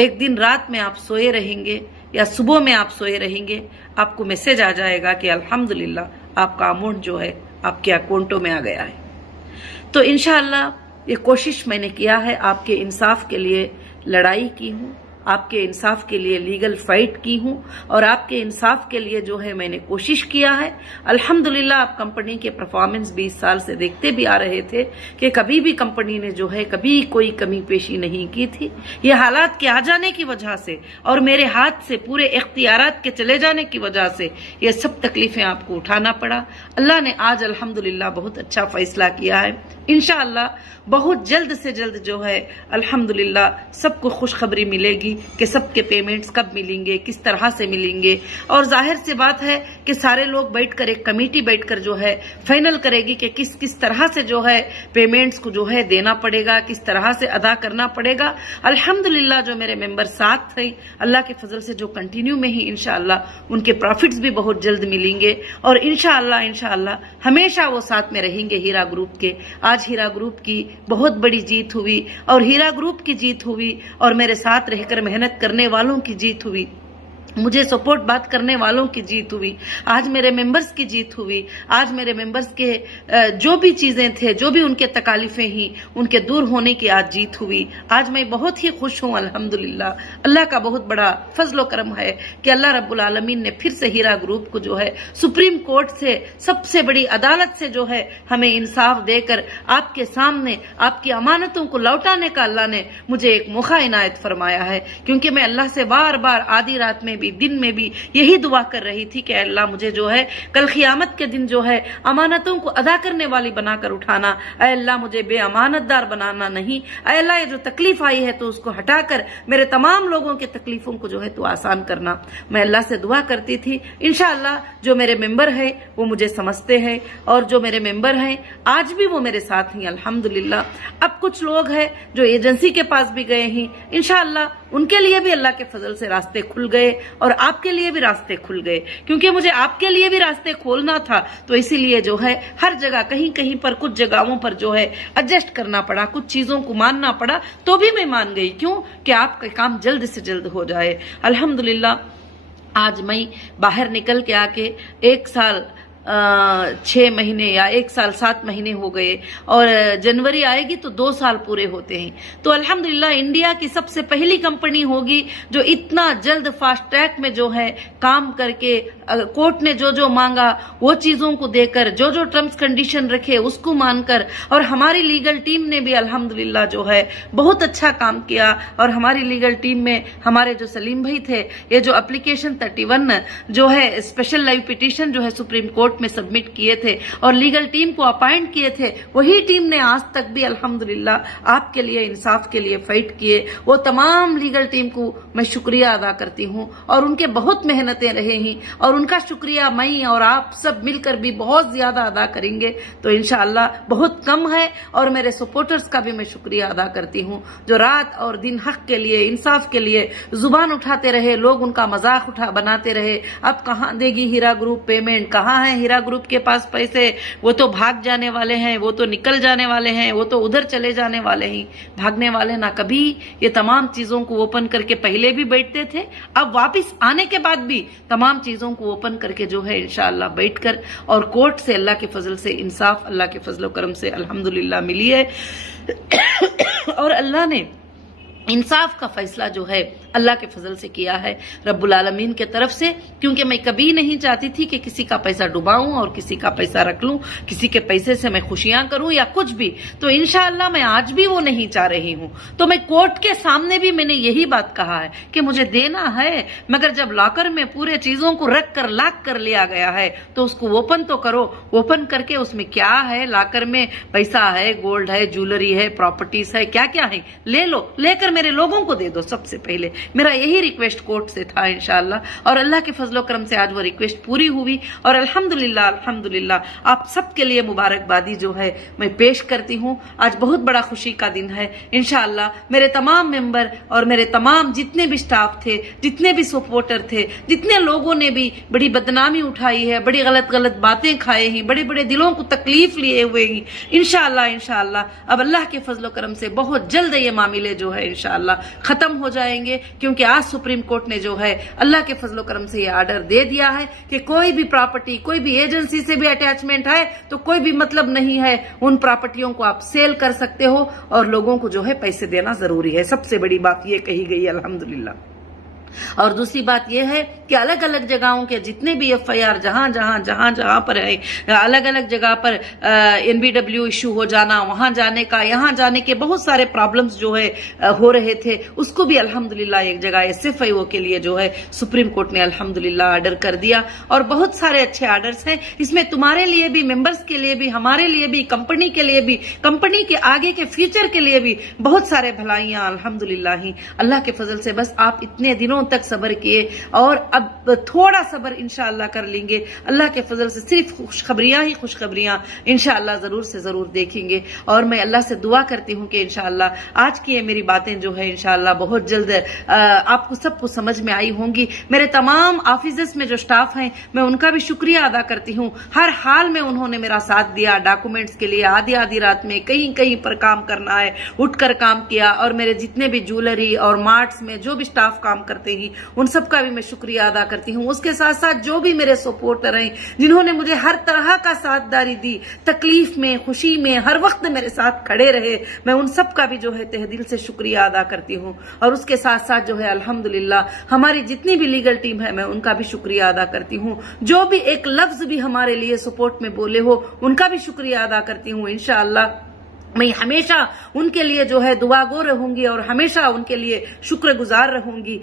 एक दिन रात में आप सोए रहेंगे या सुबह में आप सोए रहेंगे, आपको मैसेज आ जाएगा कि अल्हम्दुलिल्लाह आपका अमाउंट जो है आपके अकाउंटों में आ गया है। तो इंशाअल्लाह ये कोशिश मैंने किया है, आपके इंसाफ के लिए लड़ाई की हूँ, आपके इंसाफ के लिए लीगल फाइट की हूँ और आपके इंसाफ के लिए जो है मैंने कोशिश किया है। अल्हम्दुलिल्लाह आप कंपनी के परफॉर्मेंस 20 साल से देखते भी आ रहे थे कि कभी भी कंपनी ने जो है कभी कोई कमी पेशी नहीं की थी। ये हालात के आ जाने की वजह से और मेरे हाथ से पूरे इख्तियारात के चले जाने की वजह से ये सब तकलीफें आपको उठाना पड़ा। अल्लाह ने आज अल्हम्दुलिल्लाह बहुत अच्छा फैसला किया है। इंशाअल्लाह बहुत जल्द से जल्द जो है अल्हम्दुलिल्लाह सबको खुशखबरी मिलेगी कि सबके पेमेंट्स कब मिलेंगे, किस तरह से मिलेंगे। और जाहिर सी बात है कि सारे लोग बैठकर एक कमेटी बैठकर जो है फाइनल करेगी कि किस किस तरह से जो है पेमेंट्स को जो है देना पड़ेगा, किस तरह से अदा करना पड़ेगा। अल्हम्दुलिल्लाह जो मेरे मेंबर साथ थे अल्लाह के फजल से जो कंटिन्यू में ही इंशाअल्लाह उनके प्रॉफिट्स भी बहुत जल्द मिलेंगे और इंशाअल्लाह हमेशा वो साथ में रहेंगे हीरा ग्रुप के। आज हीरा ग्रुप की बहुत बड़ी जीत हुई और हीरा ग्रुप की जीत हुई और मेरे साथ रहकर मेहनत करने वालों की जीत हुई, मुझे सपोर्ट बात करने वालों की जीत हुई, आज मेरे मेंबर्स की जीत हुई। आज मेरे मेंबर्स के जो भी चीजें थे, जो भी उनके तकालीफें ही उनके दूर होने की आज जीत हुई। आज मैं बहुत ही खुश हूँ अल्हम्दुलिल्लाह। अल्लाह का बहुत बड़ा फजल करम है कि अल्लाह रब्बुल आलमीन ने फिर से हीरा ग्रुप को जो है सुप्रीम कोर्ट से सबसे बड़ी अदालत से जो है हमें इंसाफ देकर आपके सामने आपकी अमानतों को लौटाने का अल्लाह ने मुझे एक मौका इनायत फरमाया है। क्योंकि मैं अल्लाह से बार बार आधी रात में दिन में भी यही दुआ कर रही थी कि अल्लाह मुझे जो है कल क़ियामत के दिन जो है अमानतों को अदा करने वाली बनाकर उठाना। ऐ अल्लाह मुझे बेअमानतदार बनाना नहीं। ऐ अल्लाह ये जो तकलीफ आई है तो उसको हटाकर मेरे तमाम लोगों के तकलीफों को जो है तो आसान करना। मैं अल्लाह से दुआ करती थी। इंशाअल्लाह जो मेरे मेंबर है वो मुझे समझते हैं और जो मेरे मेंबर हैं आज भी वो मेरे साथ हैं अल्हम्दुलिल्लाह। अब कुछ लोग हैं जो एजेंसी के पास भी गए हैं, इंशाअल्लाह उनके लिए भी अल्लाह के फजल से रास्ते खुल गए और आपके लिए भी रास्ते खुल गए। क्योंकि मुझे आपके लिए भी रास्ते खोलना था तो इसीलिए जो है हर जगह कहीं कहीं पर कुछ जगहों पर जो है एडजस्ट करना पड़ा, कुछ चीजों को मानना पड़ा, तो भी मैं मान गई। क्यों कि आपका काम जल्द से जल्द हो जाए। अल्हम्दुलिल्लाह आज मैं बाहर निकल के आके 1 साल 6 महीने या 1 साल 7 महीने हो गए और जनवरी आएगी तो 2 साल पूरे होते हैं। तो अल्हम्दुलिल्लाह इंडिया की सबसे पहली कंपनी होगी जो इतना जल्द फास्ट ट्रैक में जो है काम करके कोर्ट ने जो जो मांगा वो चीजों को देकर, जो जो टर्म्स कंडीशन रखे उसको मानकर, और हमारी लीगल टीम ने भी अल्हम्दुलिल्लाह जो है बहुत अच्छा काम किया। और हमारी लीगल टीम में हमारे जो सलीम भाई थे, ये जो एप्लीकेशन 31 जो है स्पेशल लाइव पिटीशन जो है सुप्रीम कोर्ट में सबमिट किए थे और लीगल टीम को अपॉइंट किए थे, वही टीम ने आज तक भी अल्हम्दुलिल्लाह आपके लिए इंसाफ के लिए फाइट किए। वो तमाम लीगल टीम को मैं शुक्रिया अदा करती हूँ और उनके बहुत मेहनतें रहे हैं और उनका शुक्रिया मैं और आप सब मिलकर भी बहुत ज्यादा अदा करेंगे तो इंशाअल्लाह बहुत कम है। और मेरे सपोर्टर्स का भी मैं शुक्रिया अदा करती हूँ जो रात और दिन हक के लिए, इंसाफ के लिए जुबान उठाते रहे, लोग उनका मजाक बनाते रहे। अब कहाँ देगी हीरा ग्रुप पेमेंट, कहाँ है हीरा ग्रुप के पास पैसे, वो तो भाग जाने वाले हैं, वो तो निकल जाने वाले हैं, वो तो उधर चले जाने वाले हैं। भागने वाले ना कभी ये तमाम चीजों को ओपन करके पहले भी बैठते थे, अब वापस आने के बाद भी तमाम चीजों को ओपन करके जो है इंशाअल्लाह बैठकर और कोर्ट से अल्लाह के फजल से इंसाफ, अल्लाह के फजल करम से अल्हम्दुलिल्लाह मिली है। और अल्लाह ने इंसाफ का फैसला जो है अल्लाह के फजल से किया है रब्बुल आलमीन के तरफ से। क्योंकि मैं कभी नहीं चाहती थी कि किसी का पैसा डुबाऊं और किसी का पैसा रख लूं, किसी के पैसे से मैं खुशियां करूं या कुछ भी। तो इंशाअल्लाह मैं आज भी वो नहीं चाह रही हूं। तो मैं कोर्ट के सामने भी मैंने यही बात कहा है कि मुझे देना है, मगर जब लॉकर में पूरे चीजों को रख कर लाक कर लिया गया है तो उसको ओपन तो करो। ओपन करके उसमें क्या है, लॉकर में पैसा है, गोल्ड है, ज्वेलरी है, प्रॉपर्टीज है, क्या क्या है, ले लो, लेकर मेरे लोगों को दे दो। सबसे पहले मेरा यही रिक्वेस्ट कोर्ट से था इंशाअल्लाह और अल्लाह के फजलो करम से आज वो रिक्वेस्ट पूरी हुई। और अल्हम्दुलिल्लाह अल्हम्दुलिल्लाह आप सबके लिए मुबारकबादी जो है मैं पेश करती हूँ। आज बहुत बड़ा खुशी का दिन है। इंशाअल्लाह मेरे तमाम मेंबर और मेरे तमाम जितने भी स्टाफ थे, जितने भी सपोर्टर थे, जितने लोगों ने भी बड़ी बदनामी उठाई है, बड़ी गलत गलत बातें खाए हैं, बड़े बड़े दिलों को तकलीफ लिए हुए हैं, इंशाअल्लाह इंशाअल्लाह अब अल्लाह के फजलो करम से बहुत जल्द ये मामले जो है इंशाअल्लाह इंशाअल्लाह खत्म हो जाएंगे, क्योंकि आज सुप्रीम कोर्ट ने जो है अल्लाह के फजलो करम से ये आर्डर दे दिया है कि कोई भी प्रॉपर्टी, कोई भी एजेंसी से भी अटैचमेंट है तो कोई भी मतलब नहीं है, उन प्रॉपर्टियों को आप सेल कर सकते हो और लोगों को जो है पैसे देना जरूरी है। सबसे बड़ी बात ये कही गई है अल्हम्दुलिल्लाह। और दूसरी बात यह है कि अलग अलग जगहों के जितने भी एफआईआर जहां पर है, अलग अलग जगह पर एनबीडब्ल्यू इशू हो जाना, वहां जाने का, यहां जाने के बहुत सारे प्रॉब्लम्स जो है हो रहे थे, उसको भी अल्हम्दुलिल्लाह एक जगह एसएफआईओ के लिए जो है सुप्रीम कोर्ट ने अल्हम्दुलिल्लाह ऑर्डर कर दिया। और बहुत सारे अच्छे ऑर्डर्स हैं इसमें, तुम्हारे लिए भी, मेंबर्स के लिए भी, हमारे लिए भी, कंपनी के लिए भी, कंपनी के आगे के फ्यूचर के लिए भी बहुत सारे भलाइयां अल्हम्दुलिल्लाह ही अल्लाह के फजल से। बस आप इतने दिनों तक सब्र किए और अब थोड़ा सब्र इंशाअल्लाह कर लेंगे, अल्लाह के फजल से सिर्फ खुशखबरियां इंशाअल्लाह जरूर से जरूर देखेंगे। और मैं अल्लाह से दुआ करती हूं कि इंशाअल्लाह आज की ये मेरी बातें जो है इंशाअल्लाह बहुत जल्द आपको सबको समझ में आई होंगी। मेरे तमाम ऑफिसेस में जो स्टाफ हैं मैं उनका भी शुक्रिया अदा करती हूं, हर हाल में उन्होंने मेरा साथ दिया। डॉक्यूमेंट्स के लिए आधी आधी रात में कहीं कहीं पर काम करना है, उठकर काम किया। और मेरे जितने भी ज्वेलरी और मार्ट्स में जो भी स्टाफ काम करते हैं उन सब का भी मैं शुक्रिया अदा करती हूं। उसके साथ साथ जो भी मेरे सपोर्टर हैं जिन्होंने मुझे हर तरह का साथदारी दी, तकलीफ में, खुशी में, हर वक्त मेरे साथ खड़े रहे, मैं उन सब का भी जो है तहे दिल से शुक्रिया अदा करती हूं। और उसके साथ साथ जो है अल्हम्दुलिल्लाह हमारी जितनी भी लीगल टीम है मैं उनका भी शुक्रिया अदा करती हूं। जो भी एक लफ्ज भी हमारे लिए सपोर्ट में बोले हो उनका भी शुक्रिया अदा करती हूं। इंशाअल्लाह मैं हमेशा उनके लिए जो है दुआगो रहूंगी और हमेशा उनके लिए शुक्रगुजार रहूंगी।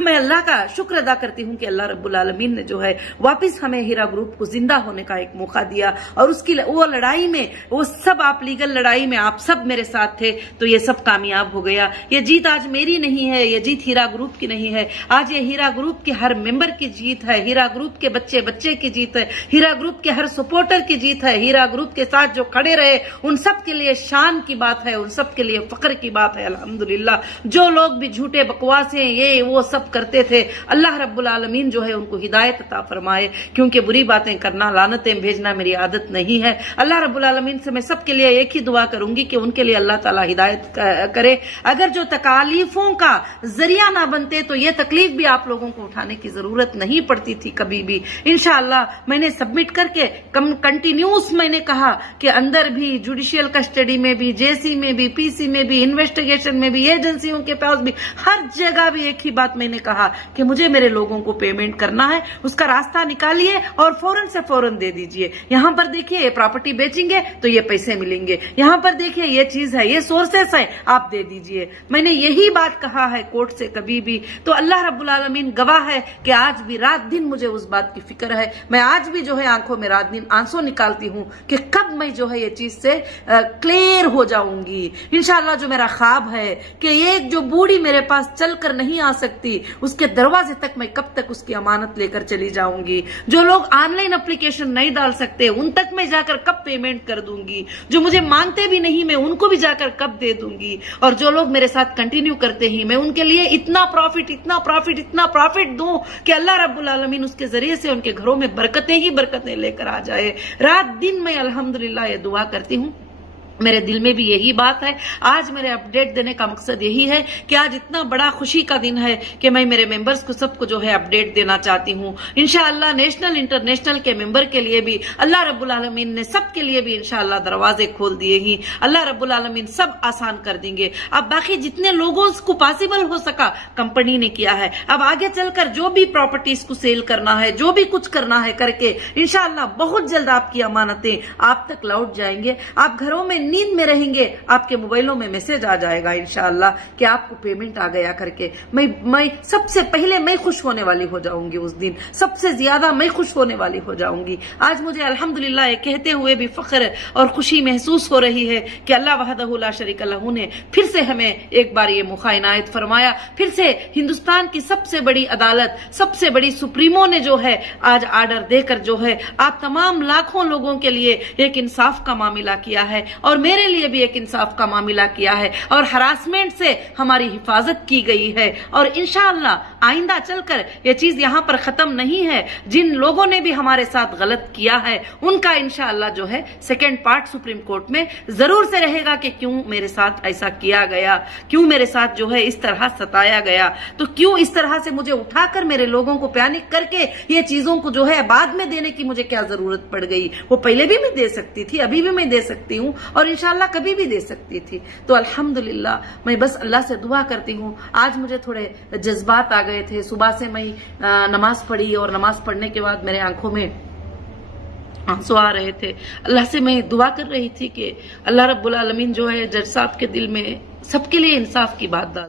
मैं अल्लाह का शुक्र अदा करती हूं कि अल्लाह रब्बुल आलमीन ने जो है वापस हमें हीरा ग्रुप को जिंदा होने का एक मौका दिया। और उसकी वो लड़ाई में, वो सब आप लीगल लड़ाई में आप सब मेरे साथ थे तो ये सब कामयाब हो गया। ये जीत आज मेरी नहीं है, ये जीत हीरा ग्रुप की नहीं है, आज ये हीरा ग्रुप के हर मेंबर की जीत है, हीरा ग्रुप के बच्चे बच्चे की जीत है, हीरा ग्रुप के हर सपोर्टर की जीत है। हीरा ग्रुप के साथ जो खड़े रहे उन सब के लिए शान की बात है, उन सब के लिए फख्र की बात है अल्हम्दुलिल्लाह। जो लोग भी झूठे बकवासें ये वो सब करते थे, अल्लाह रब्बुल आलमीन जो है उनको हिदायत अता फरमाए, क्योंकि बुरी बातें करना, लानतें भेजना मेरी आदत नहीं है। अल्लाह रब्बुल आलमीन से मैं सबके लिए एक ही दुआ करूंगी कि उनके लिए अल्लाह ताला हिदायत करे। अगर जो तकालीफों का जरिया ना बनते तो ये तकलीफ भी आप लोगों को उठाने की जरूरत नहीं पड़ती थी कभी भी। इंशाअल्लाह मैंने सबमिट करके कंटिन्यूस मैंने कहा कि अंदर भी, जुडिशियल कस्टडी में भी, जेसी में भी, पीसी में भी, इन्वेस्टिगेशन में भी, एजेंसियों के पास भी, हर जगह भी एक ही बात मैंने कहा कि मुझे मेरे लोगों को पेमेंट करना है, उसका रास्ता निकालिए और फौरन से फौरन दे दीजिए। यहां पर देखिए ये प्रॉपर्टी बेचेंगे तो ये पैसे मिलेंगे, यहां पर देखिए ये चीज है, ये सोर्सेस है, आप दे दीजिए। मैंने यही बात कहा है कोर्ट से कभी भी। तो अल्लाह रब्बुल आलमीन गवाह है कि आज भी रात दिन मुझे उस बात की फिक्र है। मैं आज भी जो है आंखों में रात दिन आंसू निकालती हूं कि कब मैं जो है ये चीज से क्लियर हो जाऊंगी। इंशाअल्लाह जो मेरा ख्वाब है कि एक जो बूढ़ी मेरे पास चलकर नहीं आ सकती उसके दरवाजे तक मैं कब तक उसकी अमानत लेकर चली जाऊंगी। जो लोग ऑनलाइन एप्लीकेशन नहीं डाल सकते उन तक मैं जाकर कब पेमेंट कर दूंगी। जो मुझे मानते भी नहीं मैं उनको भी जाकर कब दे दूंगी। और जो लोग मेरे साथ कंटिन्यू करते हैं मैं उनके लिए इतना प्रॉफिट दूं कि अल्लाह रब्बुल आलमीन उसके जरिए से उनके घरों में बरकतें ही बरकतें लेकर आ जाए। रात दिन मैं अल्हम्दुलिल्लाह ये दुआ करती हूं, मेरे दिल में भी यही बात है। आज मेरे अपडेट देने का मकसद यही है कि आज इतना बड़ा खुशी का दिन है कि मैं मेरे मेंबर्स को सबको जो है अपडेट देना चाहती हूं। इंशाअल्लाह नेशनल इंटरनेशनल के मेंबर के लिए भी अल्लाह रब्बुल आलमीन ने सबके लिए भी इंशाअल्लाह दरवाजे खोल दिए ही। अल्लाह रब्बुल आलमीन सब आसान कर देंगे। अब बाकी जितने लोगों को पॉसिबल हो सका कंपनी ने किया है। अब आगे चलकर जो भी प्रॉपर्टीज को सेल करना है, जो भी कुछ करना है करके इंशाअल्लाह बहुत जल्द आपकी अमानतें आप तक लौट जाएंगे। आप घरों में नींद में रहेंगे, आपके मोबाइलों में मैसेज आ जाएगा इंशाअल्लाह कि आपको पेमेंट आ गया करके। मैं सबसे पहले मैं खुश होने वाली हो जाऊंगी उस दिन, सबसे ज्यादा मैं खुश होने वाली हो जाऊंगी। आज मुझे अल्हम्दुलिल्लाह ये कहते हुए भी फख्र और खुशी महसूस हो रही है कि अल्लाह वहदहु ला शरीका लहू ने फिर से हमें एक बार ये मौका इनायत फरमाया। फिर से हिंदुस्तान की सबसे बड़ी अदालत, सबसे बड़ी सुप्रीमो ने जो है आज ऑर्डर देकर जो है आप तमाम लाखों लोगों के लिए एक इंसाफ का मामला किया है। और और मेरे लिए भी एक इंसाफ का मामला किया है और हरासमेंट से हमारी हिफाजत की गई है। और इंशाअल्लाह आइंदा चलकर ये चीज यहाँ पर खत्म नहीं है। जिन लोगों ने भी हमारे साथ गलत किया है उनका इंशाअल्लाह जो है सेकेंड पार्ट सुप्रीम कोर्ट में जरूर से रहेगा कि क्यों मेरे साथ ऐसा किया गया, क्यों मेरे साथ जो है इस तरह सताया गया, तो क्यों इस तरह से मुझे उठाकर मेरे लोगों को पैनिक करके ये चीजों को जो है बाद में देने की मुझे क्या जरूरत पड़ गई। वो पहले भी मैं दे सकती थी, अभी भी मैं दे सकती हूँ और इंशाअल्लाह कभी भी दे सकती थी। तो अल्हम्दुलिल्लाह मैं बस अल्लाह से दुआ करती हूँ। आज मुझे थोड़े जज्बात आ गए थे, सुबह से मैं नमाज पढ़ी और नमाज पढ़ने के बाद मेरे आंखों में आंसू आ रहे थे। अल्लाह से मैं दुआ कर रही थी कि अल्लाह रब्बुल आलमीन जो है जज साहब के दिल में सबके लिए इंसाफ की बात डाल।